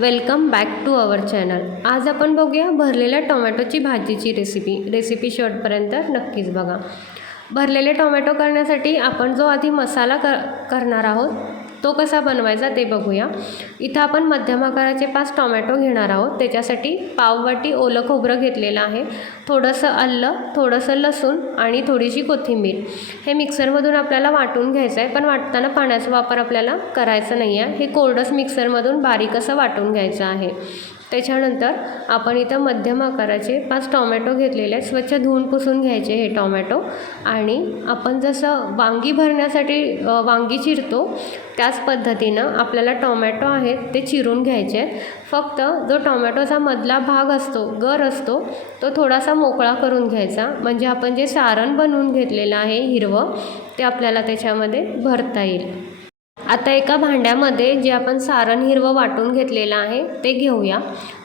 Welcome back to our channel. आज आपण बघूया भरलेल्या टोमॅटोची भाजीची रेसिपी रेसिपी शेवटपर्यंत नक्कीच बघा. भरलेले टोमॅटो करण्यासाठी आपण जो आधी मसाला कर करणार आहोत तो कसा बनवायचा ते बघूया. इथं आपण मध्यम आकाराचे पाच टोमॅटो घेणार आहोत. त्याच्यासाठी पाववाटी ओलं खोबरं घेतलेलं आहे. थोडंसं अल्लं थोडंसं लसूण आणि थोडीशी कोथिंबीर. हे मिक्सरमधून आपल्याला वाटून घ्यायचं आहे पण वाटताना पाण्याचा वापर आपल्याला करायचा नाही आहे हे कोरडंच मिक्सरमधून बारीक असं वाटून घ्यायचं आहे. त्याच्यानंतर आपण इथं मध्यम आकाराचे पाच टॉमॅटो घेतलेले आहेत. स्वच्छ धुवून पुसून घ्यायचे हे टॉमॅटो. आणि आपण जसं वांगी भरण्यासाठी वांगी चिरतो त्याच पद्धतीनं आपल्याला टॉमॅटो आहेत ते चिरून घ्यायचे आहेत. फक्त जो टॉमॅटोचा मधला भाग असतो गर असतो तो थोडासा मोकळा करून घ्यायचा. म्हणजे आपण जे सारण बनवून घेतलेलं आहे हिरवं ते आपल्याला त्याच्यामध्ये भरता येईल. आता एका भांड्यामध्ये जे आपण सारण हिरवं वाटून घेतलेलं आहे ते घेऊया.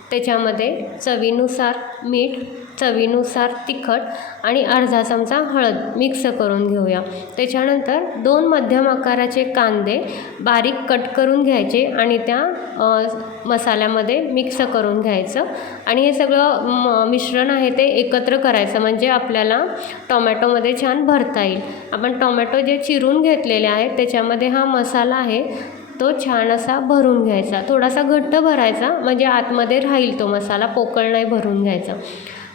त्याच्यामध्ये चवीनुसार मीठ चवीनुसार तिखट आणि अर्धा चमचा हळद मिक्स करून घेऊया. त्याच्यानंतर दोन मध्यम आकाराचे कांदे बारीक कट करून घ्यायचे आणि त्या मसाल्यामध्ये मिक्स करून घ्यायचं. आणि हे सगळं म मिश्रण आहे ते एकत्र करायचं म्हणजे आपल्याला टोमॅटोमध्ये छान भरता येईल. आपण टोमॅटो जे चिरून घेतलेले आहेत त्याच्यामध्ये हा मसाला आहे तो छान असा भरून घ्यायचा. थोडासा घट्ट भरायचा म्हणजे आतमध्ये राहील तो मसाला पोकळ नाही भरून घ्यायचा.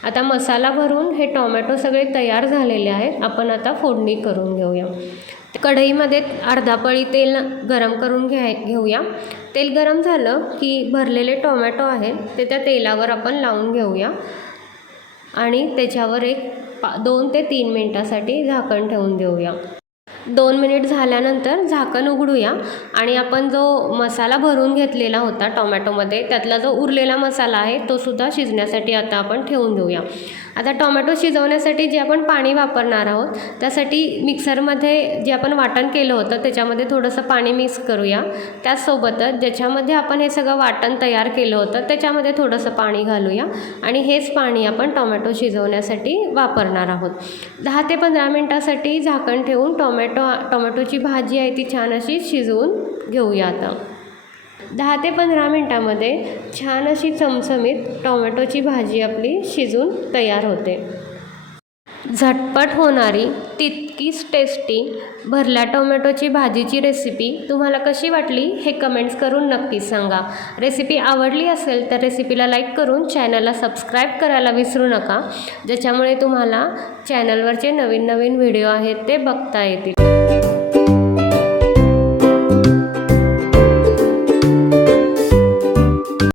आता मसाला भरून हे टोमॅटो सगळे तयार झालेले आहेत. आपण आता फोडणी करून घेऊया. कढईमध्ये अर्धा पळी तेल गरम करून घ्याय घेऊया. तेल गरम झालं की भरलेले टोमॅटो आहेत ते त्या तेलावर आपण लावून घेऊया. आणि त्याच्यावर एक पा दोन ते तीन मिनटासाठी झाकण ठेवून देऊया. दोन मिनिट झाल्यानंतर झाकण उघडूया. आणि आपण जो मसाला भरून घेतलेला होता टोमॅटोमध्ये त्यातला जो उरलेला मसाला आहे तो सुद्धा शिजण्यासाठी आता आपण ठेवून देऊया. आता टोमॅटो शिजवण्यासाठी जे आपण पाणी वापरणार आहोत त्यासाठी मिक्सरमध्ये जे आपण वाटण केलं होतं त्याच्यामध्ये थोडंसं पाणी मिक्स करूया. त्याचसोबतच ज्याच्यामध्ये आपण हे सगळं वाटण तयार केलं होतं त्याच्यामध्ये थोडंसं पाणी घालूया. आणि हेच पाणी आपण टोमॅटो शिजवण्यासाठी वापरणार आहोत. दहा ते पंधरा मिनटासाठी झाकण ठेवून टोमॅटो टोमॅटोची भाजी आहे ती छान अशी शिजवून घेऊया आता. दहा ते पंधरा मिनटामध्ये छान अशी चमचमीत टोमॅटोची भाजी आपली शिजून तयार होते. झटपट होणारी तितकीच टेस्टी भरल्या टोमॅटोची भाजीची रेसिपी तुम्हाला कशी वाटली हे कमेंट्स करून नक्कीच सांगा. रेसिपी आवडली असेल तर रेसिपीला लाईक करून चॅनलला सबस्क्राईब करायला विसरू नका. ज्याच्यामुळे तुम्हाला चॅनलवरचे नवीन नवीन व्हिडिओ आहेत ते बघता येतील.